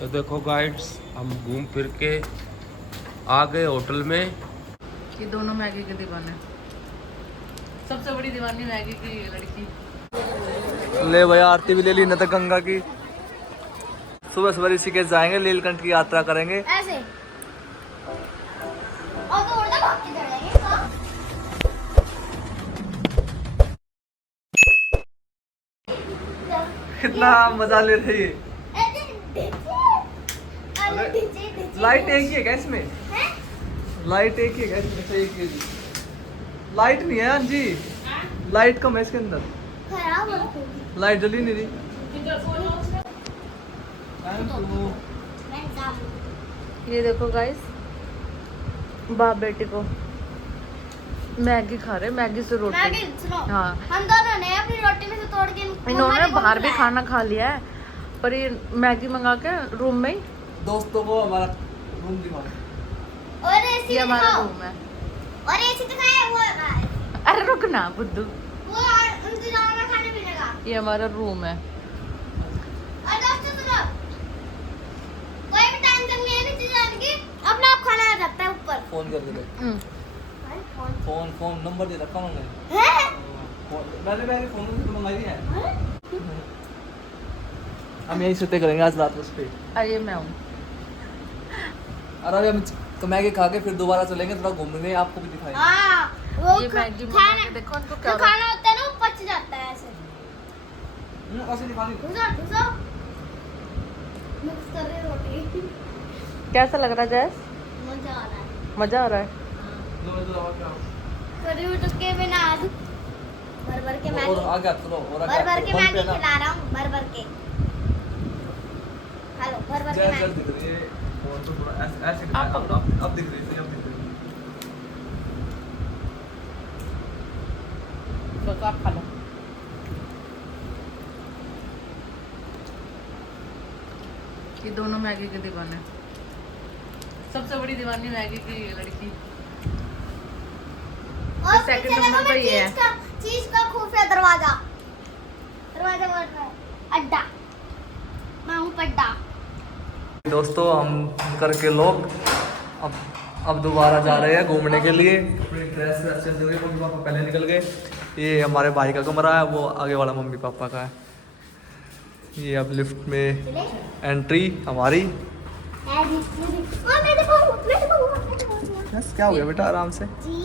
तो देखो गाइड्स, हम घूम फिर के आ गए होटल में। ये दोनों मैगी के दीवाने, सबसे बड़ी दीवानी मैगी की लड़की। ले भाई आरती भी ले ली न, तो गंगा की। सुबह सुबह ऋषिकेश जाएंगे, नीलकंठ की यात्रा करेंगे। ऐसे और तो उड़ता भाग के चढ़ेंगे। कितना मजा ले रही है। लाइट एक ही है क्या इसमें? लाइट एक ही है क्या इसमें? एक ही है। लाइट नहीं है जी, लाइट कम है इसके अंदर, खराब हो लाइट जली नहीं रही। ये देखो गाइस, बाप बेटे को मैगी खा रहे, मैगी से रोटी। मैगी सुनो, हाँ, हम दोनों ने अपनी रोटी में से तोड़ के इन्होंने बाहर भी खाना खा लिया है, पर ये मैगी मंगा के रूम में ही। दोस्तों को हमारा रूम दिखाओ। और एसी ये हमारा दिखाओ, रूम है। और एसी दिखाए वो है। अरे रुकना बुद्धू, वो इंतजाम है खाने पीने का। ये हमारा रूम है। और दोस्तों सुनो, कोई भी टेंशन नहीं है नीचे जाने की, अपना आप खाना आ जाता है ऊपर। फोन कर दे। फोन फोन नंबर दे रखा मैंने। मैंने फोन से मंगाई है। हम यहीं सोते करेंगे आज रात उस पे। अरे मैं हूँ। अरे हम तो मैगी खा के फिर दोबारा चलेंगे, थोड़ा घूमने, आपको भी दिखाएंगे। हाँ, वो ये मैगी मंगा खाना के देखो उनको जो क्या हो रहा है। खाना होता है ना वो पच जाता है ऐसे। ऐसे दिखानी। घुसा घुसा मिक्स कर रहे रोटी। कैसा लग रहा है जैस? मजा आ रहा है। मजा आ रहा है। करी उठ के बिना आज भर भर के और मैगी, आगे चलो, और भर भर के फोन मैगी पे ना। खिला रहा हूँ, भर भर के। हेलो, भर भर के जैसे मैगी। दिख रही है फोन तो थोड़ा ऐसे ऐसे आप पकड़ो। अब दिख रही है, अब दिख रही है। बस आप खा लो। ये दोनों मैगी के दीवाने, सबसे बड़ी दीवानी मैगी की लड़की। और सेकंड पीछे नंबर देखो पे मैं ये है। चीज का खुफिया दरवाजा, दरवाजा बोल रहा है अड्डा, मैं हूँ पड्डा। दोस्तों हम करके लोग अब दोबारा जा रहे हैं घूमने के लिए। अपनी ड्रेस चेंज हो गई, मम्मी पापा पहले निकल गए। ये हमारे भाई का कमरा है, वो आगे वाला मम्मी पापा का है। ये अब लिफ्ट में एंट्री हमारी। बस क्या हो गया बेटा, आराम से। जी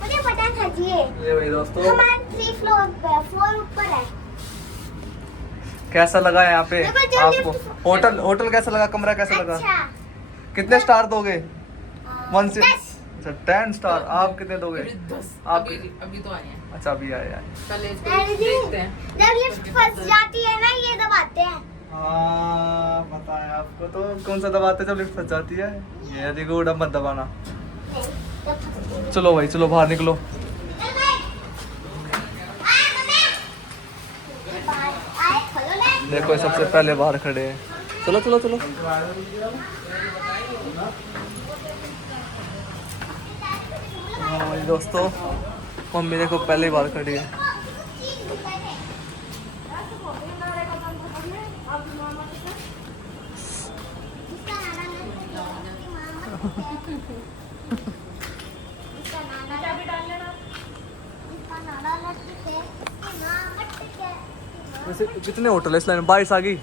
मुझे पता था जी, ये भाई दोस्तों, हमारा 3 फ्लोर पे, 4 ऊपर है। कैसा लगा यहाँ पे देखो जो आपको? लिफ्ट- होटल कैसा लगा, कमरा कैसा लगा? अच्छा, कितने स्टार दोगे? 1 से 10। अच्छा 10 स्टार। आप कितने दोगे? आप अभी तो आए हैं, अच्छा अभी आए हैं। कल इसको डैडी जी, देखते हैं। जब लिफ्ट फंस जाती है ना ये दबाते हैं। हाँ पता है आपको, तो कौन सा दबाते जब लिफ्ट फंस जाती है? ये वेरी गुड, अब मत दबाना। चलो भाई चलो बाहर निकलो। देखो ये सबसे पहले बाहर खड़े हैं। चलो चलो चलो। हाँ भाई दोस्तों, मम्मी देखो पहले बाहर खड़ी है। वैसे कितने होटल है इस लाइन में? 22 आ गई।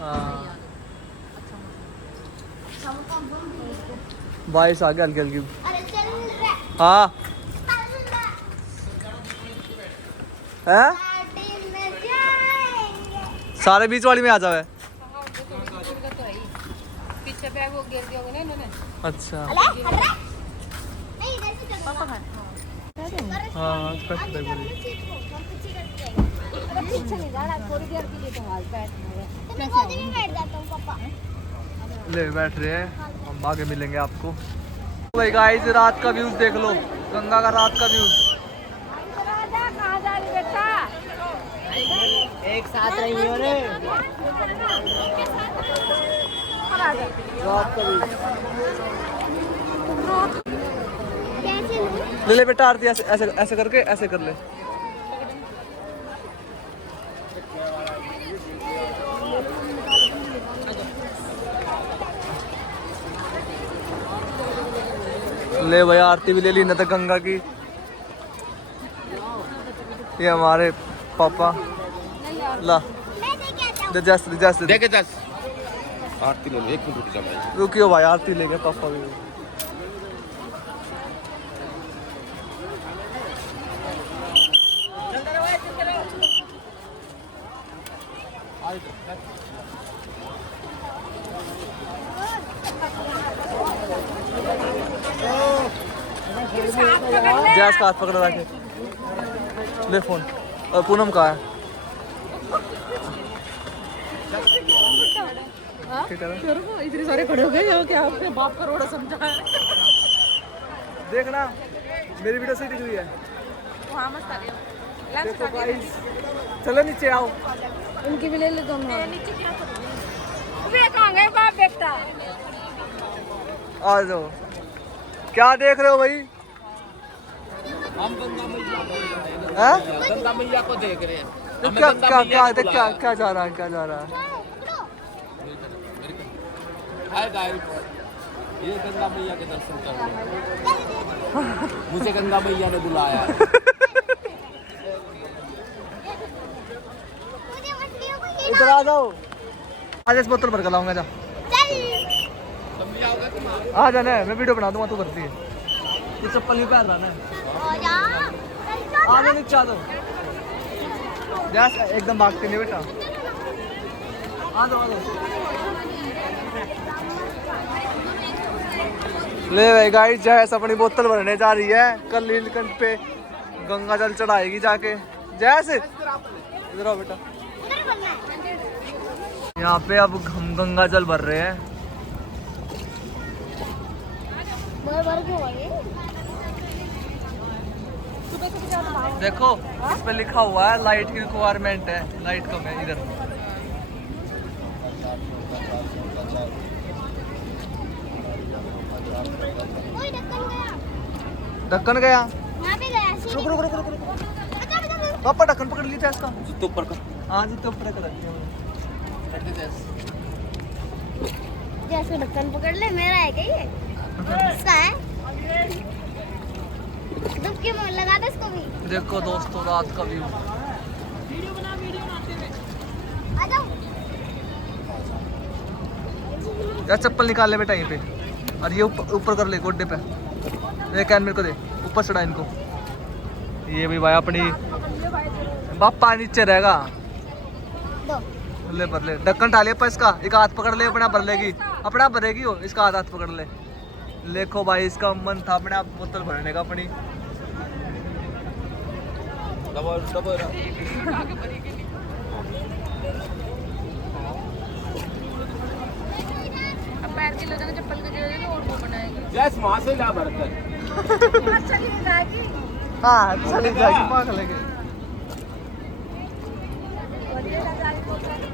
हाँ 22 आ गया हल्की हल्की। हाँ है, सारे बीच वाली में आ जावे। पीछे बैग वो गिर गया होगा ना इन्होंने। अच्छा पापा खाए। हाँ पीछे नहीं जाना, थोड़ी देर के लिए तो हाल बैठना है। तो मैं गोदी में बैठ जाता हूँ पापा। ले बैठ रहे हैं, हम आगे मिलेंगे आपको। भाई गाइस रात का व्यूज देख लो, गंगा का रात का व्यूज। कहाँ जा रही बेटा? एक साथ रही हो रे। रात का व्यूज कैसे ले ले बेटा आरती, ऐसे ऐसे ऐसे करके ऐसे कर ले। ले भाई आरती भी ले ली न तो गंगा की। ये हमारे पापा ला दे जैसे देखे 10 आरती लो, 1 मिनट रुक जा भाई। रुकियो भाई आरती लेंगे पापा भी। जैस का हाथ पकड़ रखे ले फोन। और पूनम कहाँ है? इतने सारे खड़े हो गए क्या आपने बाप का रोड़ा समझा है? देखना मेरी वीडियो सही दिख रही है। हाँ मस्त आ रही है। देखो गाइस, चलो नीचे आओ। उनकी भी ले ले दोनों। नीचे क्या वे कहाँ गए बाप बेटा? आ जाओ। क्या देख रहे हो भाई? हम गंगा मैया हैं? गंगा मैया को देख रहे हैं। तो क्या जा रहा है, क्या जा रहा है? हाय गाइस, ये गंगा मैया के दर्शन कर रहे हैं। मुझे गंगा मैया ने बुलाया है। इधर आ जाओ। आज इस बोतल भर के लाऊंगा जा। आ जाना है, मैं वीडियो बना दूंगा, तू करती है। ये चप्पल नहीं पहन रहा ना। आ जाओ नीचे आ जाओ। जैस एकदम भागते नहीं बेटा। आ जाओ आ जाओ। ले भाई गाइस, जैस अपनी बोतल भरने जा रही है। कल नीलकंठ पे गंगा जल चढ़ाएगी जाके। जैस इधर आओ बेटा। यहाँ पे अब हम गंगा जल भर रहे हैं। देखो इस पे लिखा हुआ है लाइट की रिक्वायरमेंट है, लाइट कम है इधर। ढक्कन गया। रुक रुक रुक रुक रुक। पापा ढक्कन पकड़ लीजिए इसका। जितने ऊपर का, हाँ जी तो ऊपर कर रखिए। जैसे ढक्कन पकड़ ले, मेरा है क्या ये? इसका है? डुबकी मार लगा दे इसको भी। देखो दोस्तों रात का व्यू। आ जाओ। यार चप्पल निकाल ले बेटा यहीं पे। और ये ऊपर कर ले गोड्डे पे। ये कैन मेरे को दे, ऊपर चढ़ा इनको। ये भी भाई अपनी बापा नीचे रहेगा। दो। ले भर ले, ढक्कन डाले पर इसका। एक हाथ पकड़ ले, अपना भर लेगी, अपना भरेगी वो। इसका हाथ पकड़ ले। देखो भाई इसका मन था अपने आप बोतल भरने का अपनी। अब पैर के लोग चप्पल के जगह और वो बनाएगी। जैस वहां से ला भरकर। अच्छा नहीं लाएगी। हाँ चली जाएगी, पाक लेके।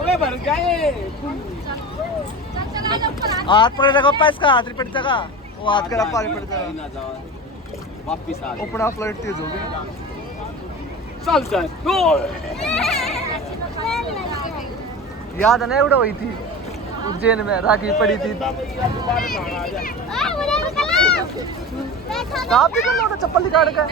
अबे भर गए। हाथ पकड़ रखो पर इसका हाथ रिपट जगह। वो हाथ का रफ्फा रिपट जगह। ना जाओ, वापिस आ। अपना फ्लाइट तेज होगी। चल चल। याद है ना उड़ा हुई थी उज्जैन में, राखी पड़ी थी। कहाँ पे कर लो चप्पल निकाल कर।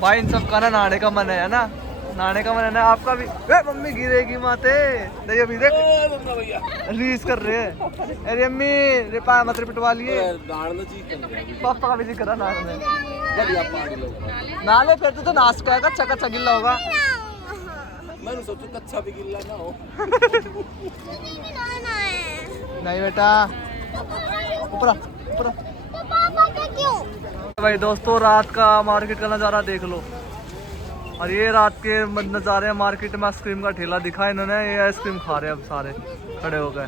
भाई इन सब का ना नहाने का मन है ना, नहाने का मन है ना। आपका भी। मम्मी गिरेगी माते। नहीं अभी देख रीस कर रहे हैं। अरे अम्मी रे पा मत पिटवा लिए। पापा का भी जी करा नहाने। नाले फिर तो नाश का कच्चा कच्चा गिल्ला होगा। मैंने सोचू कच्चा भी गिल्ला ना हो। नहीं बेटा ऊपर ऊपर। भाई दोस्तों रात का मार्केट का नज़ारा देख लो। और ये रात के नज़ारे मार्केट में आइसक्रीम का ठेला दिखा इन्होंने। ये आइसक्रीम खा रहे हैं अब सारे खड़े हो गए।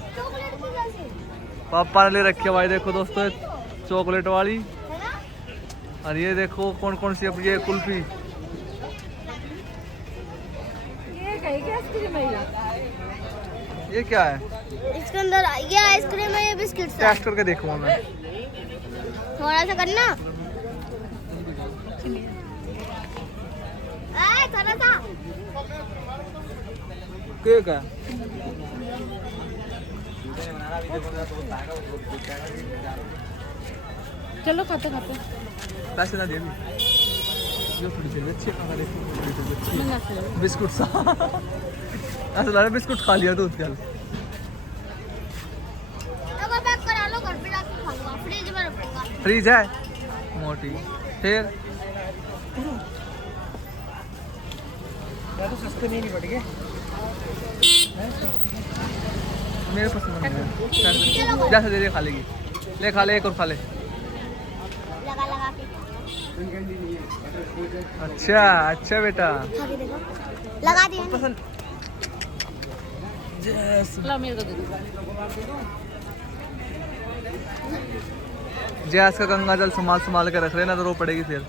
पापा ने ले रखी है भाई देखो दोस्तों चॉकलेट वाली। और ये देखो कौन कौन सी अब ये कुल्फी। ये कहीं क्या आइसक्रीम है ये क्या है? इसके अंदर ये आइसक्रीम है, ये बिस्किट है। टेस्ट करके देखूंगा मैं। थोड़ा सा करना। थोड़ा सा। केक है। चलो खाते खाते पैसे ना दे दी जो थोड़ी सी अच्छी खा रही थी मैं ना खाऊं। बिस्कुट सा ऐसा लग रहा है बिस्कुट खा लिया दूध का अगर पैक करा लो घर पे जाके खाऊंगा फ्रिज में रखूंगा फ्रीज है मोटी फिर तो सस्ते नहीं पड़ गए मेरे पसंद नहीं है जैसे दे दे खा लेगी ले खा ले एक और खा ले लगा लगा के अच्छा अच्छा बेटा खा के देखो लगा दिया पसंद ला मेरे को दे दो। जैस का गंगा जल संभाल संभाल के रख रहे ना तो रो पड़ेगी फिर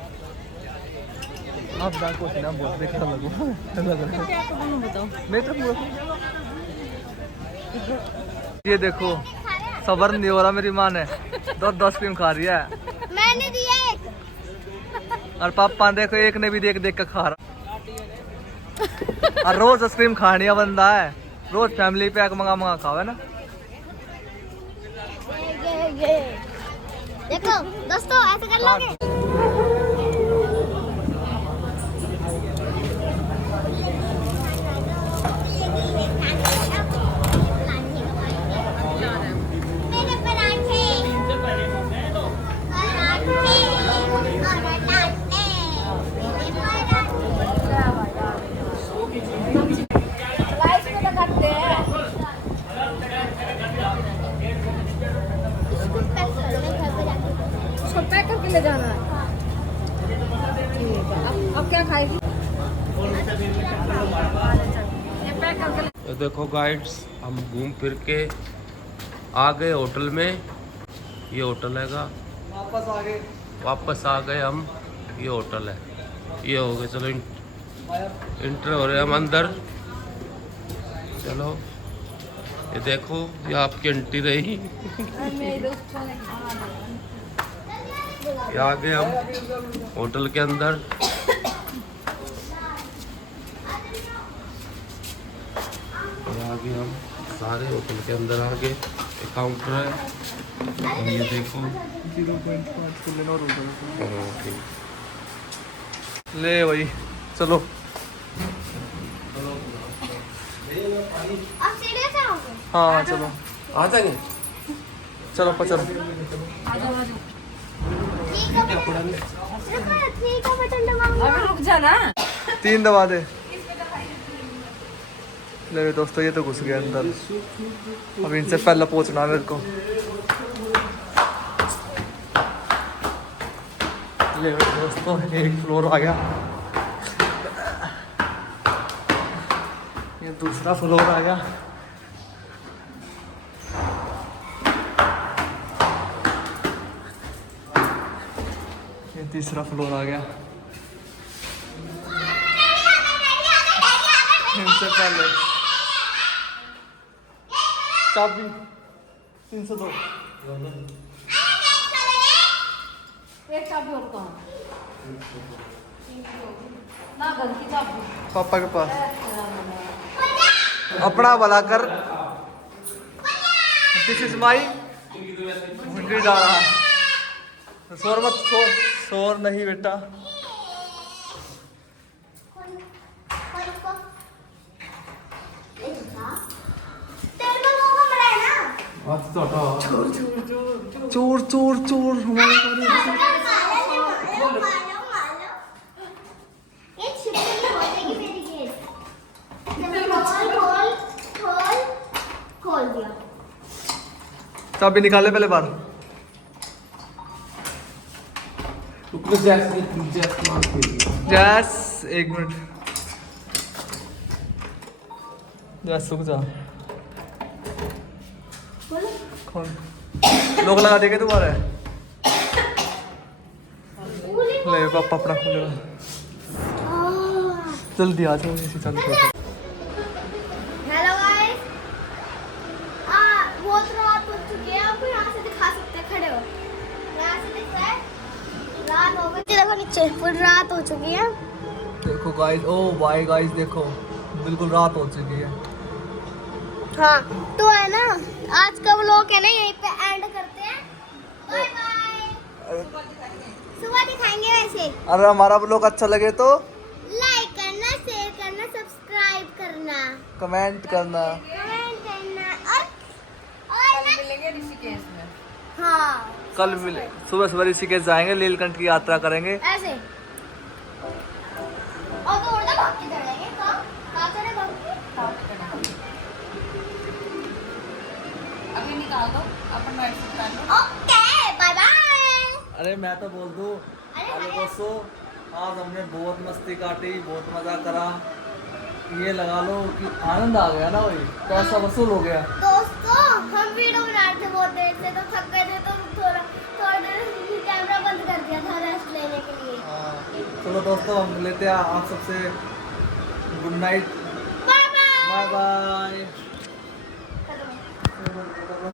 आप दांत को ना बहुत देखने लग रहा है क्या करूं बताओ। मैं तो ये देखो सबर नहीं हो रहा मेरी माँ ने 10 आइसक्रीम खा रही है मैंने दिया एक और पापा देखो एक ने भी देख देख के खा रहा और रोज आइसक्रीम खानी है बंदा है रोज फैमिली पैक मंगा खाओ है ना ये देखो दोस्तों ऐसे कर लोगे मेरे पराठे उसको पैक करके ले जाना है। ठीक है अब क्या खाएगी? ये पैक करके ले। तो देखो गाइड्स हम घूम फिर के आ गए होटल में। ये होटल हैगा, वापस आ गए हम। ये होटल है, ये हो गए। चलो इंटर हो रहे हम अंदर। चलो ये देखो ये आपकी आंटी रही। ये आ गए हम होटल के अंदर। ये आ गए हम सारे होटल के अंदर आ गए। एक काउंटर है और ये देखो 0.5 लेना और ठीक। ले भाई चलो आप सीरियस आओगे हाँ चलो आ जाएंगे। चलो चलो ठीक है बटन दबाऊंगा अभी रुक जा ना। 3 दबा दे। ले दोस्तों ये तो घुस गया अंदर। अब इनसे पहले पहुंचना है मेरे को। ले दोस्तों एक फ्लोर आ गया, ये दूसरा फ्लोर आ गया। ये तीसरा फ्लोर आ गया। इनसे पहले चाबी 302 एक चाबी और कहाँ? ना घर की चाबी। पापा के पास। अपना भला कर। दिस इज माई मुंडी डाला। शोर मत शोर नहीं बेटा। चोर चोर चोर हमारे खोल दिया। चाबी निकाले पहले बार। जैस 1 मिनट। जैस रुक जा। कौन लोग लगा देंगे तुम्हारे। ले पापा अपना खोलेगा। जल्दी आ जाओ इसी चल के। हेलो गाइस, बहुत रात हो चुकी है। आपको यहाँ से दिखा सकते हैं, खड़े हो यहाँ से दिख रहा है। रात हो गई, देखो नीचे पूरी रात हो चुकी है। देखो गाइस, ओ भाई गाइस देखो बिल्कुल रात हो चुकी है। हाँ तो है ना, आज का व्लॉग है ना यहीं पे एंड करते हैं। Bye bye. सुबह दिखाएंगे वैसे। अगर हमारा ब्लॉग अच्छा लगे तो लाइक करना, शेयर करना, सब्सक्राइब करना, कमेंट करना। कमेंट करना और कल मिलेंगे ऋषिकेश में। हाँ कल मिले सुबह सुबह ऋषिकेश जाएंगे, नीलकंठ की यात्रा करेंगे। ऐसे और तो उड़ना भाग के चढ़ेंगे। कहाँ चढ़े भाग के? अभी निकाल दो अपन नाइट सूट पहन लो। Okay bye bye. अरे मैं तो बोल दूं, अरे हेलो भैया। दोस्तों, आज हमने बहुत मस्ती काटी, बहुत मजा करा। ये लगा लो कि आनंद आ गया ना भाई, पैसा वसूल हो गया। दोस्तों हम वीडियो बना रहे थे बहुत देर से, तो थक गए थे, तो थोड़ा देर कैमरा बंद कर दिया था रेस्ट लेने के लिए। हाँ, चलो दोस्तों हम लेते हैं आप सबसे good night, bye bye. Bye bye.